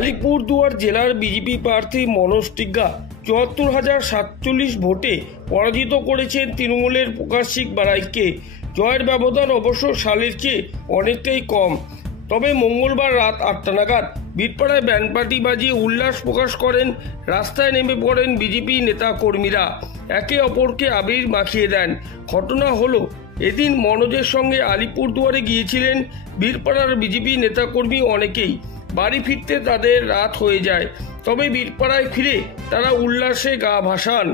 আলিপুরদুয়ার জেলার বিজেপি প্রার্থী মনোজ টিগ্গা ৭৪,০৪৭ ভোটে পরাজিত করেছেন তৃণমূলের প্রকাশিক বারাইকে। জয়ের ব্যবধান অবশ্য সালের চেয়ে অনেকটাই কম। তবে মঙ্গলবার রাত ৮টা নাগাদ বীরপাড়ায় ব্যান্ডপার্টি বাজিয়ে উল্লাস প্রকাশ করেন। রাস্তায় নেমে পড়েন বিজেপি নেতা কর্মীরা, একে অপরকে আবির মাখিয়ে দেন। ঘটনা হলো, এদিন মনোজের সঙ্গে আলিপুরদুয়ারে গিয়েছিলেন বীরপাড়ার বিজেপি নেতাকর্মী অনেকেই। বাড়ি ফিরতে তাদের রাত হয়ে যায়, তবে বীরপাড়ায় ফিরে তারা উল্লাসে গা ভাসান।